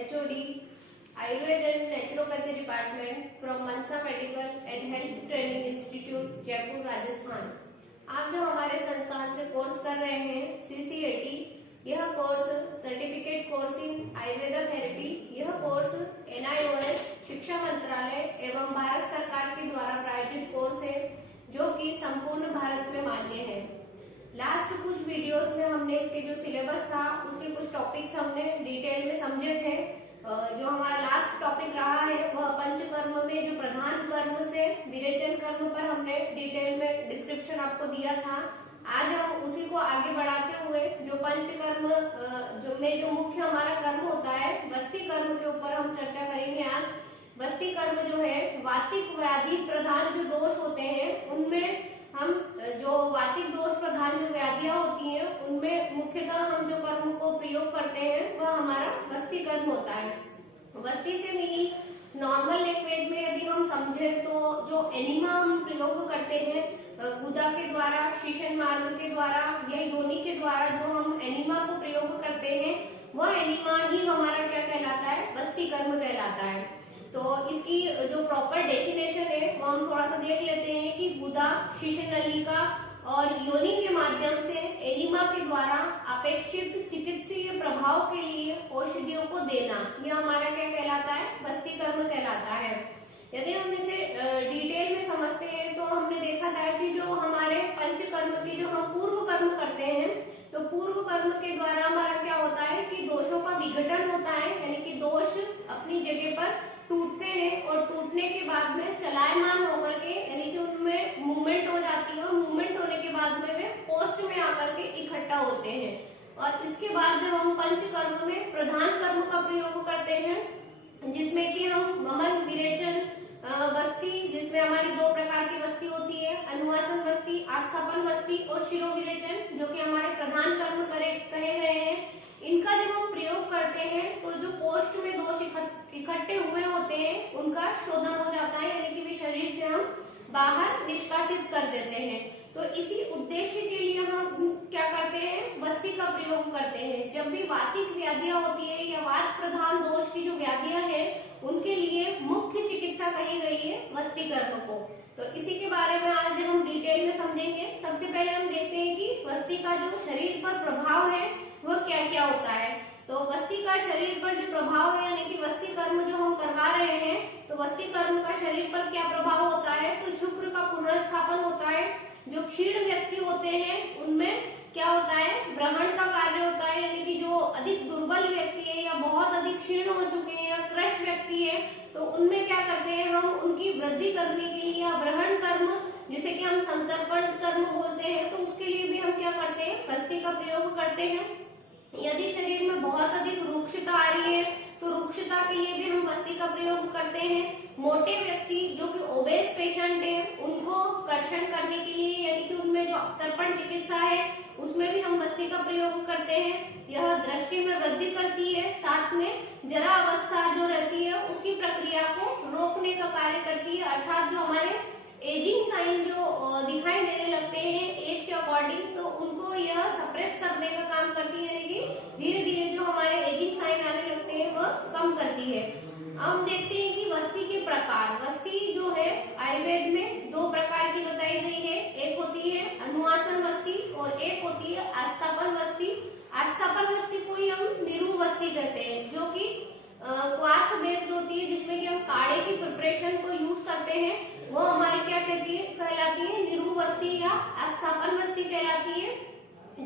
HOD, Ayurveda and Naturopathy Department from Mansa Medical and Health Training Institute, Jaipur, Rajasthan. आप जो हमारे संस्थान से कोर्स कर रहे हैं CCAT, यह course certificate course in Ayurveda therapy, यह कोर्स NIOS शिक्षा मंत्रालय एवं भारत सरकार के द्वारा प्रायोजित कोर्स है जो कि संपूर्ण भारत में मान्य है। लास्ट कुछ वीडियोस में हमने इसके जो सिलेबस था उसके कुछ टॉपिक्स हमने डिटेल में समझे थे। जो हमारा लास्ट टॉपिक रहा है वह पंचकर्म में जो प्रधान कर्म से विरेचन कर्म पर हमने डिटेल में डिस्क्रिप्शन आपको दिया था। आज हम उसी को आगे बढ़ाते हुए जो पंचकर्म जो मुख्य हमारा कर्म होता है वस्ती कर्म के ऊपर हम चर्चा करेंगे। आज वस्ती कर्म जो है वातिक व्याधि प्रधान जो दोष होते हैं उनमें हम जो वातिक दोष प्रधान जो व्याधियां होती हैं उनमें मुख्यतः हम जो कर्म को प्रयोग करते हैं वह हमारा वस्ती कर्म होता है। वस्ती से मीनिंग नॉर्मल लैंग्वेज में यदि हम समझे तो जो एनिमा हम प्रयोग करते हैं गुदा के द्वारा, शीशन मार्ग के द्वारा या योनि के द्वारा जो हम एनिमा को प्रयोग करते हैं वह एनिमा ही हमारा क्या कहलाता है, वस्ती कर्म कहलाता है। तो इसकी जो प्रॉपर डेफिनेशन है वो हम थोड़ा सा देख लेते हैं कि गुदा, शीशन नलिका और योनि के माध्यम से एनिमा के द्वारा अपेक्षित चिकित्सीय प्रभाव के लिए औषधियों को देना, यह हमारा क्या कहलाता है, वस्ती कर्म कहलाता है। यदि हम इसे डिटेल में समझते हैं तो हमने देखा था कि जो हमारे पंचकर्म की जो हम पूर्व कर्म करते हैं तो पूर्व कर्म के द्वारा हमारा क्या होता है कि दोषों का विघटन होता है, यानी कि दोष अपनी जगह पर टूटते हैं और टूटने के बाद में चलायमान होकर के यानी कि उनमें मूवमेंट हो जाती है और मूवमेंट होने के बाद में वे कोष्ठ में आकर के इकट्ठा होते हैं। और इसके बाद जब हम पंचकर्म में प्रधान कर्म का प्रयोग करते हैं जिसमें कि हम वमन, विरेचन, वस्ती, जिसमें हमारी दो प्रकार की वस्ती होती है, अनुवासन वस्ती, आस्थापन वस्ती और शिरोविरेचन, जो कि हमारे प्रधान कर्म कहे गए हैं। इनका जब हम प्रयोग करते हैं तो जो कोष्ठ में दोष इकट्ठे हुए होते हैं उनका शोधन हो जाता है, यानी कि वे शरीर से हम बाहर निष्कासित कर देते हैं। तो इसी उद्देश्य के लिए हम क्या करते हैं, वस्ती का प्रयोग करते हैं। जब भी वातिक व्याधियां होती है या वात प्रधान दोष की जो व्याधियां हैं उनके लिए मुख्य चिकित्सा कही गई है वस्ती कर्म को। तो इसी के बारे में आज हम डिटेल में समझेंगे। सबसे पहले हम देखते हैं कि वस्ती का जो शरीर पर प्रभाव है वह क्या क्या होता है। तो वस्ती का शरीर पर जो प्रभाव है यानी कि वस्ती कर्म जो हम करवा रहे हैं तो वस्ती कर्म का शरीर पर क्या प्रभाव होता है, तो शुक्र का पुनर्स्थापन होता है। जो क्षीण व्यक्ति होते हैं उनमें क्या होता है, ग्रहण का कार्य होता है, यानी कि जो अधिक दुर्बल व्यक्ति है या बहुत अधिक क्षीण हो चुके हैं या क्रश व्यक्ति है तो उनमें क्या करते हैं हम उनकी वृद्धि करने के लिए या ग्रहण कर्म जिसे कि हम संतर्पण कर्म बोलते हैं तो उसके लिए भी हम क्या करते हैं, वस्ती का प्रयोग करते हैं। यदि शरीर में बहुत अधिक रुक्षता आ रही है तो रुक्षता के लिए भी हम वस्ती का प्रयोग करते हैं। मोटे व्यक्ति जो कि ओबेस पेशेंट है उनको कर्षण करने के लिए यानी कि उनमें जो तर्पण चिकित्सा है उसमें भी हम वस्ती का प्रयोग करते हैं। यह दृष्टि में वृद्धि करती है, साथ में जरा अवस्था जो रहती है उसकी प्रक्रिया को रोकने का कार्य करती है, अर्थात जो हमारे एजिंग साइन जो दिखाई देने लगते हैं एज के अकॉर्डिंग तो उनको यह सप्रेस करने का काम करती है, यानी कि धीरे धीरे जो हमारे एजिंग साइन आने लगते हैं वह कम करती है। हम देखते हैं कि वस्ती के प्रकार, वस्ती जो है आयुर्वेद में दो प्रकार की बताई गई है, एक होती है अनुवासन वस्ती और एक होती है आस्थापन वस्ती। आस्थापन वस्ती को ही हम निरू वस्ती कहते हैं जो कि क्वाथ बेस्ड होती है, जिसमें कि हम काढ़े की प्रिपरेशन को यूज करते हैं, वो हमारी क्या कहती है, कहलाती है निरू वस्ती या आस्थापन वस्ती कहलाती है,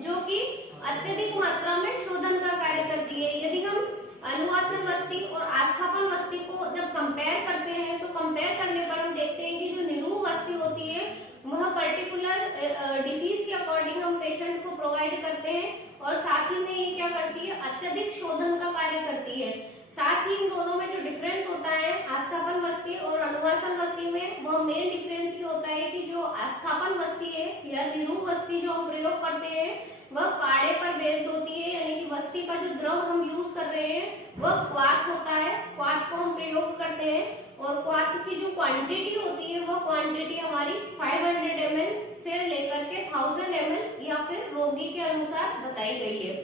जो कि अत्यधिक मात्रा में शोधन का कार्य करती है। यदि हम अनुवासन वस्ती और आस्थापन वस्ती को जब कंपेयर करते हैं तो कंपेयर करने पर हम देखते हैं कि जो निरू वस्ती होती है वह पर्टिकुलर डिसीज के अकॉर्डिंग हम पेशेंट को प्रोवाइड करते हैं और साथ ही में ये क्या करती है, अत्यधिक शोधन का कार्य करती है। साथ ही इन दोनों में जो डिफरेंस होता है आस्थापन वस्ती और अनुवासन वस्ती में, वह मेन डिफरेंस ये होता है कि जो आस्थापन वस्ती है या निरू वस्ती जो हम प्रयोग करते हैं वह काढ़े पर बेस्ड होती है, यानी कि वस्ती का जो द्रव हम यूज कर रहे हैं वह क्वाथ होता है, क्वाथ को हम प्रयोग करते हैं और क्वाथ की जो क्वांटिटी होती है वह क्वांटिटी हमारी 500 ml से लेकर के 1000 ml या फिर रोगी के अनुसार बताई गई है।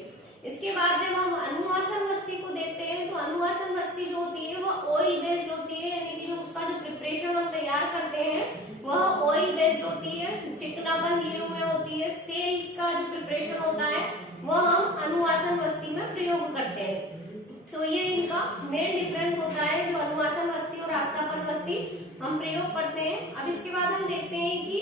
इसके बाद जब हम अनुवासन वस्ती को देखते हैं तो अनुवासन वस्ती जो होती है वह ऑयल बेस्ड होती है, यानी कि जो उसका जो प्रिपरेशन हम तैयार करते हैं वह ऑयल बेस्ड होती है, चिकनापन लिए हुए होती है, तेल का जो प्रिपरेशन होता है वह हम अनुवासन वस्ती में प्रयोग करते हैं। तो ये इनका मेन डिफरेंस होता है, जो अनुवासन वस्ती और आस्थापन वस्ती हम प्रयोग करते हैं। अब इसके बाद हम देखते हैं कि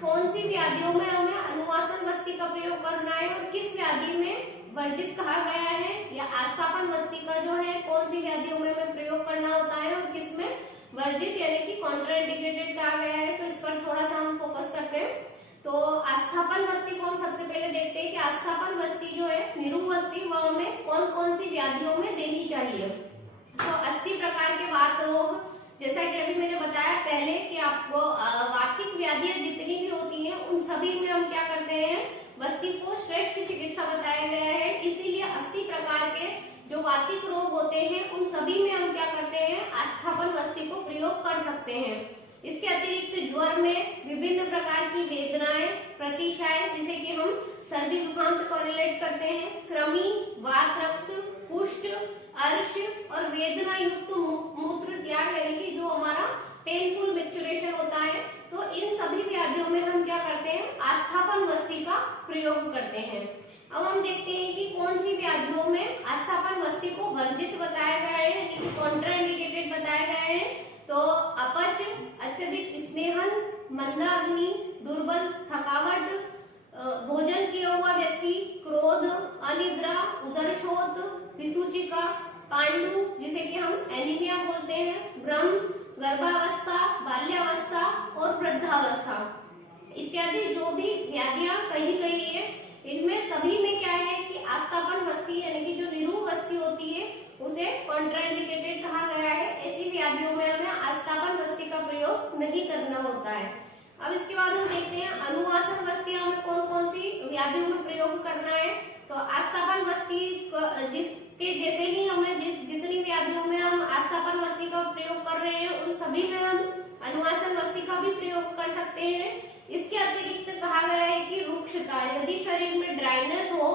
कौन सी व्याधियों में हमें अनुवासन वस्ती का प्रयोग करना है और किस व्याधि में वर्जित कहा गया है, या आस्थापन वस्ती का जो है कौन सी व्याधियों में हमें प्रयोग करना होता है और किसमें वर्जित यानी कि कॉन्ट्राइंडिकेटेड कहा गया है। तो इस पर थोड़ा सा हम फोकस करते हैं। तो आस्थापन वस्ती को हम सबसे पहले देखते हैं कि आस्थापन वस्ती जो है निरूह वस्ती वह हमें कौन कौन सी व्याधियों में देनी चाहिए। तो 80 प्रकार के वात रोग, जैसा कि अभी मैंने बताया पहले कि आपको वातिक व्याधियां जितनी भी होती हैं उन सभी में हम क्या करते हैं, वस्ती को श्रेष्ठ चिकित्सा बताया गया है। इसीलिए 80 प्रकार के जो वातिक रोग होते हैं उन सभी में हम क्या करते हैं, आस्थापन वस्ती को प्रयोग कर सकते हैं। इसके अतिरिक्त ज्वर में विभिन्न प्रकार की वेदनाएं, प्रतिशाय जिसे कि हम सर्दी जुकाम से कोरिलेट करते हैं, कृमि, वात रक्त, कुष्ठ, अर्श और वेदना युक्त मूत्र त्याग यानी कि जो हमारा पेनफुल मिक्चुरेशन होता है, तो इन सभी व्याधियों में हम क्या करते हैं, आस्थापन वस्ती का प्रयोग करते हैं। अब हम देखते हैं कि कौन सी व्याधियों में आस्थापन वस्ती को वर्जित बताया गया है, यानी कि कॉन्ट्राइंडिकेटेड बताया गया है। तो अपच, अत्यधिक स्नेहन, मंदाग्नि, दुर्बल, थकावट, भोजन किया हुआ व्यक्ति, क्रोध, अनिद्रा, उदरशोथ, विसूचिका, पांडु जिसे कि हम एनीमिया बोलते हैं, भ्रम, गर्भावस्था, बाल्यावस्था और वृद्धावस्था इत्यादि जो भी व्याधियां कही गई है, इनमें सभी में क्या है कि आस्थापन वस्ती यानी कि जो निरूह वस्ती होती है उसे कॉन्ट्राइंडिकेटेड कहा गया है। ऐसी व्याधियों में हमें आस्थापन वस्ती का प्रयोग नहीं करना होता है। अब इसके बाद हम देखते हैं अनुवासन वस्ती हमें कौन कौन सी व्याधियों में प्रयोग करना है। तो आस्थापन वस्ती जिसके जैसे ही हमें जितनी व्याधियों में हम आस्थापन वस्ती का प्रयोग कर रहे हैं उन सभी में हम अनुवासन वस्ती का भी प्रयोग कर सकते हैं। इसके अतिरिक्त कहा गया है कि रुक्षता, यदि शरीर में ड्राइनेस हो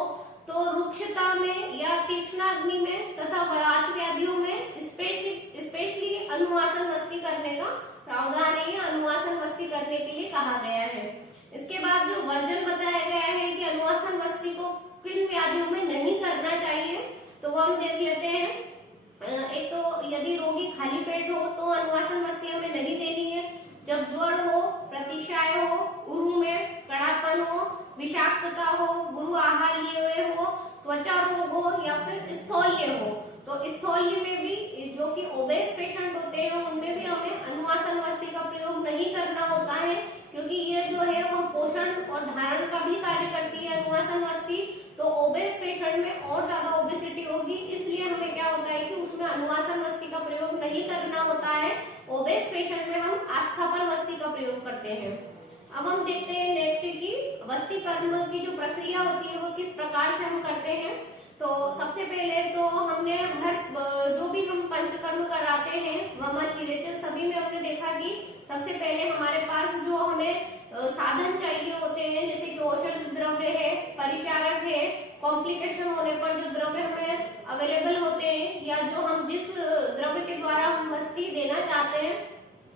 तो रुक्षता में या तीक्ष्णाग्नि में तथा वात व्याधियों में स्पेशली अनुवासन वस्ती करने का प्रावधान है, अनुवासन वस्ती करने के लिए कहा गया है। इसके बाद जो वर्जन बताया गया है कि अनुवासन वस्ती को किन व्याधियों में नहीं करना चाहिए, तो वो हम देख लेते हैं। एक तो यदि रोगी खाली पेट हो तो अनुवासन वस्ती हमें नहीं देनी है। जब ज्वर हो, प्रतिशाय हो, उरु में कड़ापन हो, विषाक्तता हो, गुरु आहार लिए हुए हो, त्वचा रोग हो या फिर स्थौल्य हो, तो स्थौल्य में भी जो कि ओबेस पेशेंट होते हैं उनमें भी हमें अनुवासन वस्ती का प्रयोग नहीं करना होता है, क्योंकि ये जो है वो पोषण और धारण का भी कार्य करती है अनुवासन वस्ती। तो ओबेस पेशेंट में और ज्यादा ओबेसिटी होगी, इसलिए हमें क्या होता है कि उसमें अनुवासन वस्ती का प्रयोग नहीं करना होता है। ओबेस पेशेंट में हम आस्थापन वस्ती का प्रयोग करते हैं। अब हम देखते हैं नेक्स्ट की वस्ती कर्म की जो प्रक्रिया होती है वो किस प्रकार से हम करते हैं। तो सबसे पहले तो हमने हर जो भी हम पंचकर्म कराते हैं वमन विरेचन सभी में हमने देखा कि सबसे पहले हमारे पास जो हमें साधन चाहिए होते हैं, जैसे कि औषध द्रव्य है, परिचारक है, कॉम्प्लिकेशन होने पर जो द्रव्य हमें अवेलेबल होते हैं या जो हम जिस द्रव्य के द्वारा हम वस्ती देना चाहते हैं,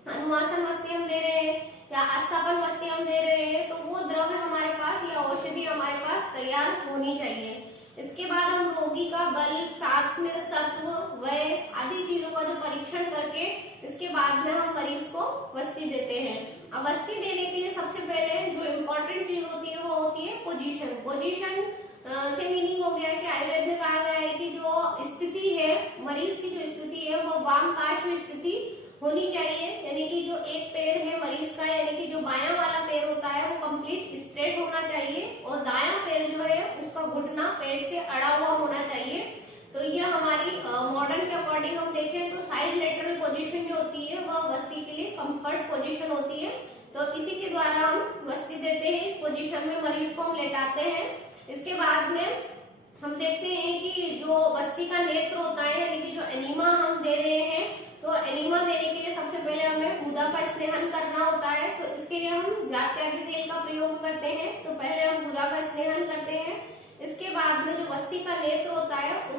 अनुवासन वस्ती हम दे रहे हैं या आस्थापन वस्ती हम दे रहे हैं, तो वो द्रव्य हमारे पास या औषधि हमारे पास तैयार होनी चाहिए। इसके बाद हम रोगी का बल, साथ में सत्व, वय आदि चीजों का जो परीक्षण करके इसके बाद में हम मरीज को वस्ती देते हैं। अब वस्ती देने के लिए सबसे पहले जो इम्पोर्टेंट चीज होती है वो होती है पोजीशन। पोजीशन से मीनिंग हो गया कि आयुर्वेद में कहा गया है कि जो स्थिति है, मरीज की जो स्थिति है वो वाम पार्श्व स्थिति होनी चाहिए, यानी कि जो एक पैर है मरीज का, यानी कि जो बायां वाला पैर होता है वो कंप्लीट स्ट्रेट होना चाहिए और दायां पैर जो है उसका घुटना पेट से अड़ा हुआ होना चाहिए। तो ये हमारी मॉडर्न के अकॉर्डिंग हम देखें तो साइड लेटरल पोजीशन जो होती है वह वस्ती के लिए कंफर्ट पोजीशन होती है। तो इसी के द्वारा हम वस्ती देते हैं, इस पोजीशन में मरीज को हम लेटाते हैं। इसके बाद में हम देखते हैं कि जो वस्ती का नेत्र होता है, यानी कि जो एनीमा हम दे रहे हैं, तो एनीमा देने के लिए सबसे पहले हमें गुदा का स्नेहन करना होता है। तो इसके लिए हम जात्यागी तेल का प्रयोग करते हैं। तो पहले हम गुदा का स्नेहन करते हैं। इसके बाद में जो वस्ती का नेत्र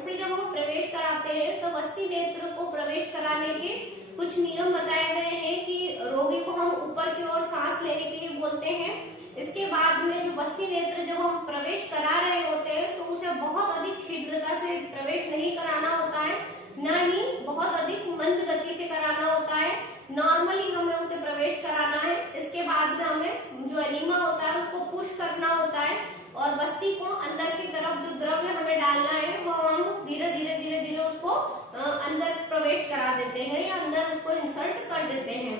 उसे जब हम प्रवेश कराते हैं तो बस्ती नेत्र को प्रवेश कराने के कुछ नियम बताए गए हैं कि रोगी को हम ऊपर की ओर सांस लेने के लिए बोलते हैं। इसके बाद में जो बस्ती नेत्र जब हम प्रवेश करा रहे होते हैं तो उसे बहुत अधिक शीघ्रता से प्रवेश नहीं कराना होता है, न ही बहुत अधिक मंद गति से कराना होता है। नॉर्मली हमें उसे प्रवेश कराना है। इसके बाद में हमें जो एनीमा होता है उसको पुश करना होता है और बस्ती को अंदर की तरफ जो द्रव्य हमें डालना है वो हम धीरे धीरे उसको अंदर प्रवेश करा देते हैं या अंदर उसको इंसर्ट कर देते हैं।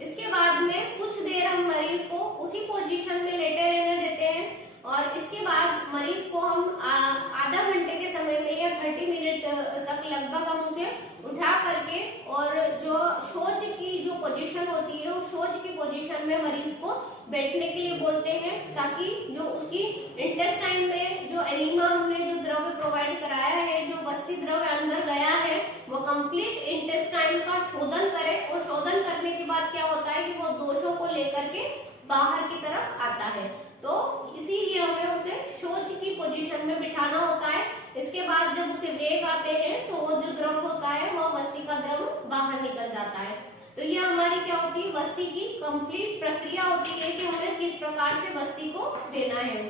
इसके बाद में कुछ देर हम मरीज को उसी पोजीशन में लेटे रहने देते हैं और इसके बाद मरीज को हम आधा घंटे के समय में या 30 मिनट तक लगभग हम उसे उठा करके और जो शौच की जो पोजीशन होती है उस शौच की पोजीशन में मरीज को बैठने के लिए बोलते हैं, ताकि जो उसकी इंटेस्टाइन में जो एनीमा हमने जो द्रव्य प्रोवाइड कराया है, जो बस्ती द्रव्य अंदर गया है, वो कंप्लीट इंटेस्टाइन का शोधन करे और शोधन करने के बाद क्या होता है कि वो दोषों को लेकर के बाहर की तरफ आता है। तो इसीलिए हमें उसे शौच की पोजीशन में बिठाना होता है। इसके बाद जब उसे वेग आते हैं तो वो जो द्रव होता है वो बस्ती का द्रव बाहर निकल जाता है। तो ये हमारी क्या होती है, बस्ती की कंप्लीट प्रक्रिया होती है कि हमें किस प्रकार से बस्ती को देना है।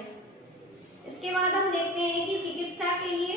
इसके बाद हम देखते हैं कि चिकित्सा के लिए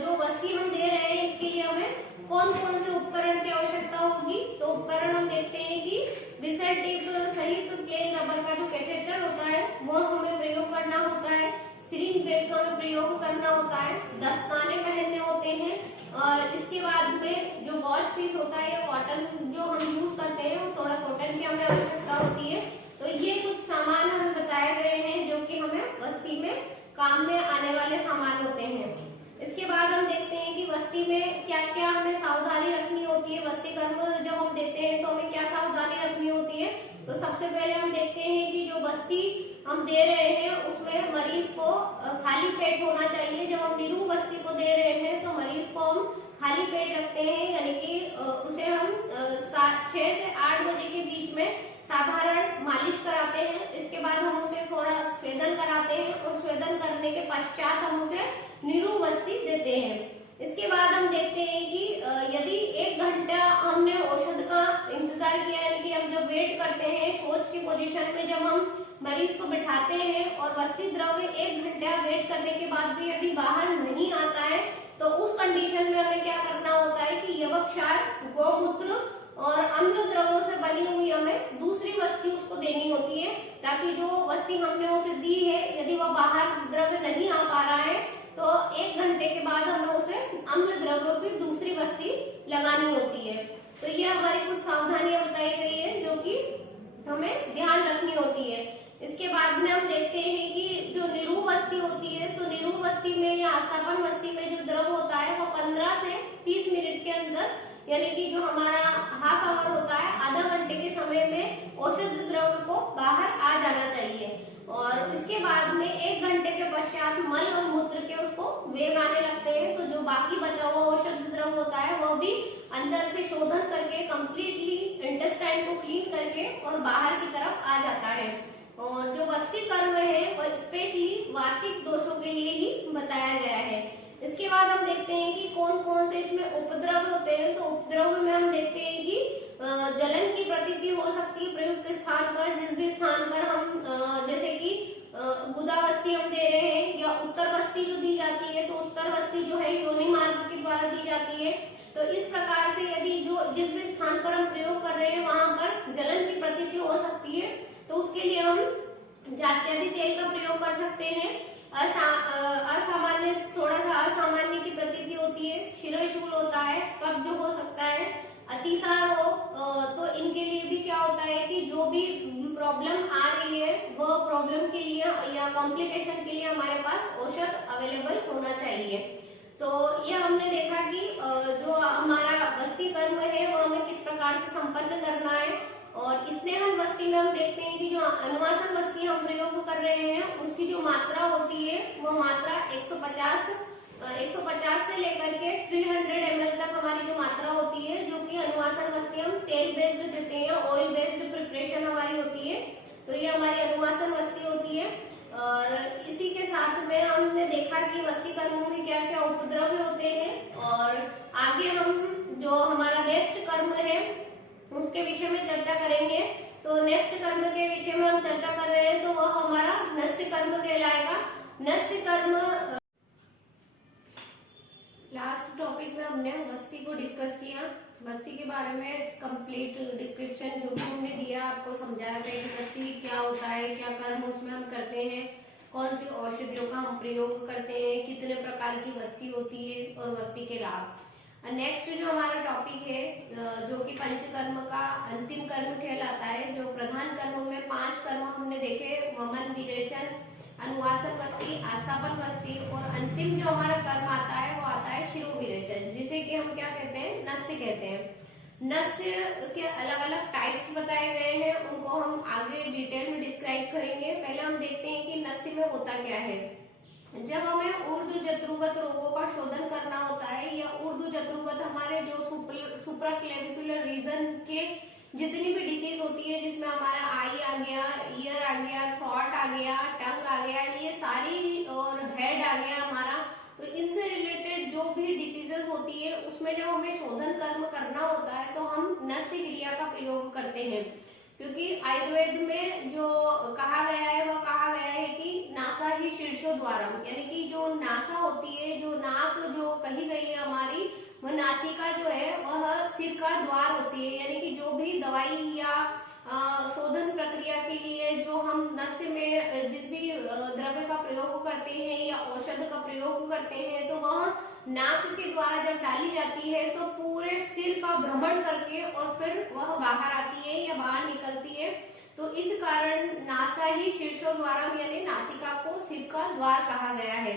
जो बस्ती हम दे रहे हैं इसके लिए हमें कौन कौन से उपकरण की आवश्यकता होगी। तो उपकरण हम देखते हैं कि ब्रिसेट टिप सहित प्लेन रबर का जो कैथेटर होता है वो हमें प्रयोग करना होता है। सिरिंज बैग का हमें प्रयोग करना होता है। दस्ताने पहनने होते हैं और इसके बाद में जो वॉच पीस होता है या कॉटन जो हम यूज करते हैं वो थोड़ा कॉटन की हमें आवश्यकता होती है। तो ये कुछ सामान हमें बताए गए हैं जो कि हमें बस्ती में काम में आने वाले सामान होते हैं। इसके बाद हम देखते हैं कि बस्ती में क्या क्या हमें सावधानी रखनी होती है। बस्ती कर्म जब हम देते हैं तो हमें क्या सावधानी रखनी होती है। तो सबसे पहले हम देखते हैं कि जो बस्ती हम दे रहे हैं उसमें मरीज को खाली पेट होना चाहिए। जब हम निरू बस्ती को दे रहे हैं तो मरीज को हम खाली पेट रखते हैं, यानी कि उसे हम 6 से 8 बजे के बीच में साधारण मालिश कराते हैं। इसके बाद हम उसे थोड़ा स्वेदन कराते हैं और स्वेदन करने के पश्चात हम उसे निरू बस्ती देते हैं। इसके बाद हम देखते हैं कि यदि 1 घंटा हमने औषध का इंतजार किया, यानी कि हम जब वेट करते हैं शौच की पोजीशन में जब हम मरीज को बिठाते हैं और बस्ती द्रव्य 1 घंटा वेट करने के बाद भी यदि बाहर नहीं आता है तो उस कंडीशन में हमें क्या करना होता है कि यवक्षार, गोमूत्र और अम्ल द्रव्यों से बनी हुई हमें दूसरी बस्ती उसको देनी होती है, ताकि जो बस्ती हमने उसे दी है यदि वह बाहर द्रव्य नहीं आ पा रहा है तो 1 घंटे के बाद हमें उसे अम्ल द्रव्यों की दूसरी बस्ती लगानी होती है। तो ये हमारी कुछ सावधानियां बताई गई है जो कि हमें ध्यान रखनी होती है। इसके बाद में हम देखते हैं कि जो निरू बस्ती होती है तो निरू बस्ती में या आस्थापन बस्ती में जो द्रव होता है वो 15 से 30 मिनट के अंदर, यानी कि जो हमारा हाफ आवर होता है, आधा घंटे के समय में औषध द्रव्य को बाहर आ जाना चाहिए। और इसके बाद में 1 घंटे के पश्चात मल और मूत्र के उसको वेग आने लगते हैं। तो जो बाकी बचा हुआ औषध द्रव होता है वो भी अंदर से शोधन करके कंप्लीटली इंटेस्टाइन को क्लीन करके और बाहर की तरफ आ जाता है। और जो बस्ती कर्म है वो स्पेशली वातिक दोषों के लिए ही बताया गया है। इसके बाद हम देखते हैं कि कौन कौन से इसमें उपद्रव होते हैं। तो उपद्रव में हम देखते हैं कि जलन की प्रतीति हो सकती है प्रयुक्त स्थान पर, जिस भी स्थान पर हम जैसे कि गुदा बस्ती हम दे रहे हैं या उत्तर बस्ती जो दी जाती है तो उत्तर बस्ती जो है योनि मार्ग के द्वारा दी जाती है। तो इस प्रकार से यदि जो जिस भी स्थान पर हम प्रयोग कर रहे हैं वहां पर जलन की प्रतीति हो सकती है तो उसके लिए हम जात्यादि तेल का प्रयोग कर सकते हैं। असामान्य थोड़ा सा असामान्य की प्रतीति होती है, शिरोशूल होता है, कब्ज हो सकता है, अतिसार हो, तो इनके लिए भी क्या होता है कि जो भी प्रॉब्लम आ रही है वो प्रॉब्लम के लिए या कॉम्प्लिकेशन के लिए हमारे पास औषध अवेलेबल होना चाहिए। तो ये हमने देखा कि जो हमारा बस्ती कर्म है वो हमें किस प्रकार से संपन्न करना है। और स्नेहन बस्ती में हम देखते हैं कि जो अनुवासन बस्ती हम प्रयोग कर रहे हैं उसकी जो मात्रा होती है वो मात्रा 150 से लेकर के 300 ml तक हमारी जो मात्रा होती है, जो कि अनुवासन बस्ती हम तेल बेस्ड देते हैं, ऑयल बेस्ड प्रिपरेशन हमारी होती है। तो ये हमारी अनुवासन बस्ती होती है। और इसी के साथ में हमने देखा कि वस्ती कर्मों में क्या क्या उपद्रव होते हैं, और आगे हम जो हमारा नेक्स्ट कर्म है उसके विषय में चर्चा करेंगे। तो नेक्स्ट कर्म के विषय में हम चर्चा कर रहे हैं, तो वह हमारा नस्य कर्म कहलाएगा। नस्य कर्म, लास्ट टॉपिक में हमने वस्ती को डिस्कस किया, वस्ती के बारे में कंप्लीट डिस्क्रिप्शन जो भी हमने दिया आपको समझाया था कि वस्ती क्या होता है, क्या कर्म उसमें हम करते हैं, कौन सी औषधियों का हम प्रयोग करते हैं, कितने प्रकार की वस्ती होती है और वस्ती के लाभ। नेक्स्ट जो हमारा टॉपिक है जो कि पंचकर्म का अंतिम कर्म कहलाता है। जो प्रधान कर्मों में 5 कर्म हमने देखे, वमन, विरेचन, अनुवासन वस्ती, आस्थापन वस्ती, और अंतिम जो हमारा कर्म आता है वो आता है शिरोविरेचन, जिसे कि हम क्या कहते हैं, नस्य कहते हैं। नस्य के अलग अलग टाइप्स बताए गए हैं, उनको हम आगे डिटेल में डिस्क्राइब करेंगे। पहले हम देखते हैं कि नस्य में होता क्या है। जब हमें ऊर्ध्व जत्रुगत रोगों का शोधन करना होता है, या ऊर्ध्व जत्रुगत हमारे जो सुप्राक्लेविकुलर रीजन के जितनी भी डिसीज होती है, जिसमें हमारा आई आ गया, ईयर आ गया, थ्रॉट आ गया, टंग आ गया, ये सारी, और हेड आ गया हमारा, तो इनसे रिलेटेड जो भी डिसीजेस होती है उसमें जब हमें शोधन कर्म करना होता है तो हम नस्य क्रिया का प्रयोग करते हैं। क्योंकि आयुर्वेद में जो कहा गया है वह कहा गया है कि नासा ही शीर्षोद्वारम, यानी कि जो नासा होती है, जो नाक जो कही गई है हमारी, वह नासिका जो है वह सिर का द्वार होती है। यानी कि जो भी दवाई या शोधन प्रक्रिया के लिए जो हम नस्य में जिस भी द्रव्य का प्रयोग करते हैं या औषध का प्रयोग करते हैं, तो वह नाक के द्वारा जब डाली जाती है तो पूरे सिर का भ्रमण करके और फिर वह बाहर आती है या बाहर निकलती है। तो इस कारण नासा ही शीर्षोद्वारम यानी नासिका को सिर का द्वार कहा गया है।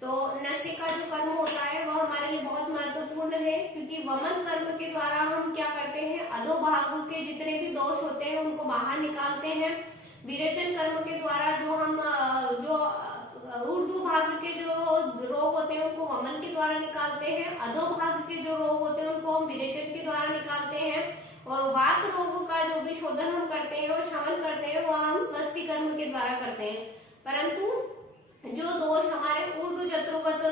तो नस्य का जो कर्म होता है वह हमारे लिए बहुत महत्वपूर्ण है, क्योंकि वमन कर्म के द्वारा हम क्या करते हैं, अधोभाग के जितने भी दोष होते हैं उनको बाहर निकालते हैं। विरेचन कर्म के द्वारा जो हम जो ऊर्ध्व भाग के जो रोग होते हैं उनको वमन के द्वारा निकालते हैं, अधोभाग के जो रोग होते हैं उनको हम विरेचन के द्वारा निकालते हैं, और वात रोग का जो भी शोधन हम करते हैं और शमन करते हैं वह हम वस्ती कर्म के द्वारा करते हैं। परंतु जो दोष हमारे ऊर्ध्व जत्रुगत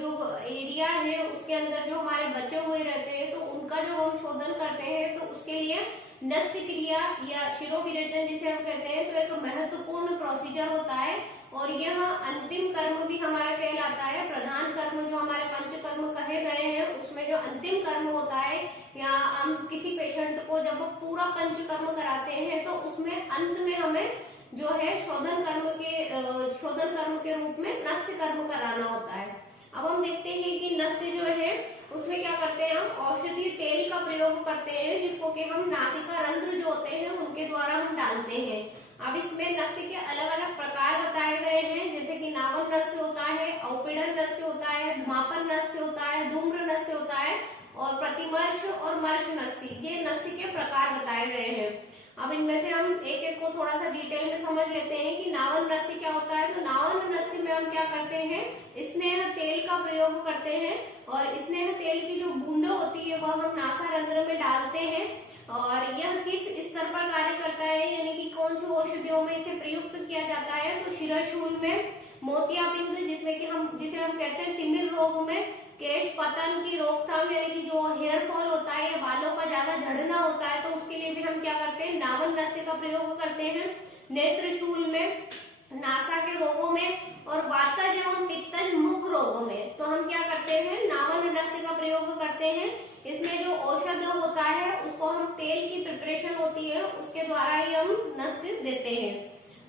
जो एरिया है उसके अंदर जो हमारे बचे हुए रहते हैं, तो उनका जो हम शोधन करते हैं तो उसके लिए नस्य क्रिया या शिरोविरेचन जिसे हम कहते हैं, तो एक महत्वपूर्ण प्रोसीजर होता है, और यह अंतिम कर्म भी हमारा कहलाता है। प्रधान कर्म जो हमारे पंचकर्म कहे गए हैं उसमें जो अंतिम कर्म होता है, या हम किसी पेशेंट को जब पूरा पंचकर्म कराते हैं तो उसमें अंत में हमें जो है शोधन कर्म के रूप में नस्य कर्म कराना होता है। अब हम देखते हैं कि नस्य जो है उसमें क्या करते हैं, हम औषधीय तेल का प्रयोग करते हैं, जिसको कि हम नासिका रंध्र जो होते हैं उनके द्वारा हम डालते हैं। अब इसमें नस्य के अलग अलग प्रकार बताए गए हैं, जैसे कि नावन नस्य होता है, औपीड़न नस्य होता है, धूमापन नस्य होता है, धूम्र नस्य होता है, और प्रतिमर्श और मर्श नस्य, ये नस्य के प्रकार बताए गए हैं। अब इनमें से हम एक एक को थोड़ा सा डिटेल में समझ लेते हैं कि नावन नस्य क्या होता है। तो नावन नस्य में हम क्या करते हैं, स्नेह तेल का प्रयोग करते हैं, और स्नेह तेल की जो बूंदें होती है वह हम नासारंध्र में डालते हैं, और यह किस स्तर पर कार्य करता है, यानी कि कौन सी औषधियों में इसे प्रयुक्त किया जाता है। तो शिरशूल में, मोतियाबिंद जिसमें कि जिसे हम कहते हैं तिमिर रोग में, केश पतन की रोकथाम यानी कि जो हेयर फॉल होता है या बालों का ज्यादा झड़ना होता है तो उसके लिए भी हम क्या करते हैं, नावन नस्य का प्रयोग करते हैं। नेत्रशूल में, नासा के रोगों में, और वातज एवं पित्तज मुख रोगों में तो हम क्या करते हैं, नावन नस्य का प्रयोग करते हैं। इसमें जो औषध होता है उसको हम तेल की प्रिपरेशन होती है उसके द्वारा ही हम नस्य देते हैं,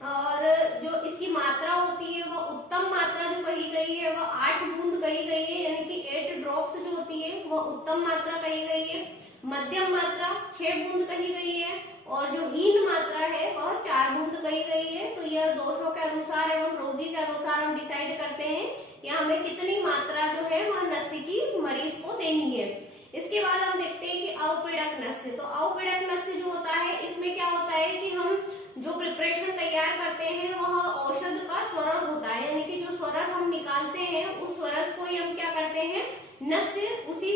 और जो इसकी मात्रा होती है वह उत्तम मात्रा जो कही गई है वह 8 बूंद कही गई है, यानी कि 8 ड्रॉप्स जो होती है वह उत्तम मात्रा कही गई है। मध्यम मात्रा 6 बूंद कही गई है, और जो हीन मात्रा है वह 4 बूंद कही गई है। तो यह दोषों के अनुसार एवं रोगी के अनुसार हम डिसाइड करते हैं या हमें कितनी मात्रा जो है वह नस्य की मरीज को देनी है। इसके बाद हम देखते हैं कि औपीड़क नस्य। तो औपीड़क नस्य जो होता है इसमें क्या होता है कि हम जो प्रिपरेशन तैयार करते हैं वह औषध का स्वरस होता है, यानी कि जो स्वरस हम निकालते हैं उस स्वरस को ही हम क्या करते हैं, नस्य, उसी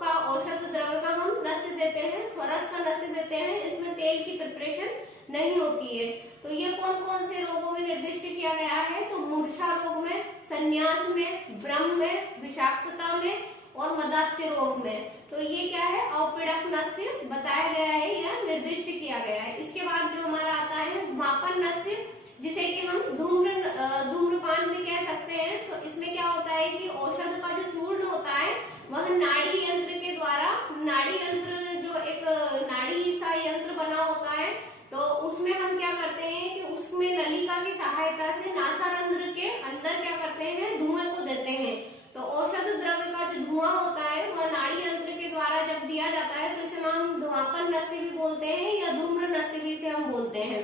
का औषध द्रव्य का हम नस्य देते हैं, स्वरस का नस्य देते हैं। इसमें तेल की प्रिपरेशन नहीं होती है। तो ये कौन कौन से रोगों में निर्दिष्ट किया गया है, तो मूर्छा रोग संन्यास में, भ्रम में, विषाक्तता में और मदात्य रोग में। तो ये क्या है, अपीड़क नस्य बताया गया है या निर्दिष्ट किया गया है। इसके बाद जो हमारा आता है धूमापन नस्य, जिसे कि हम धूम्रपान भी कह सकते हैं। तो इसमें क्या होता है कि औषध का जो चूर्ण होता है वह नाड़ी यंत्र के द्वारा, नाड़ी यंत्र जो एक नाड़ी सा यंत्र बना होता है, तो उसमें हम क्या करते हैं कि उसमें नलिका की सहायता से नासारंध्र के अंदर क्या करते हैं, धुएं को देते हैं। तो औषध द्रव्य का जो धुआं होता है वह नाड़ी यंत्र के द्वारा जब दिया जाता है तो इसे हम धूमापन नस्य भी बोलते हैं या धूम्र नस्य भी इसे हम बोलते हैं।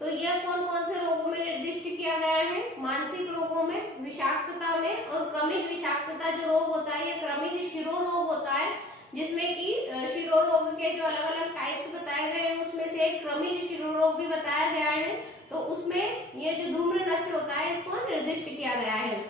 तो यह कौन कौन से रोगों में निर्दिष्ट किया गया है, मानसिक रोगों में, विषाक्तता में और क्रमिक विषाक्तता जो रोग होता है, यह क्रमिक शिरो रोग होता है, जिसमें कि शिरो रोग के जो अलग अलग टाइप्स बताए गए हैं उसमें से एक क्रमिक शिरो रोग भी बताया गया है। तो उसमें ये जो धूम्र नस्य होता है इसको निर्दिष्ट किया गया है।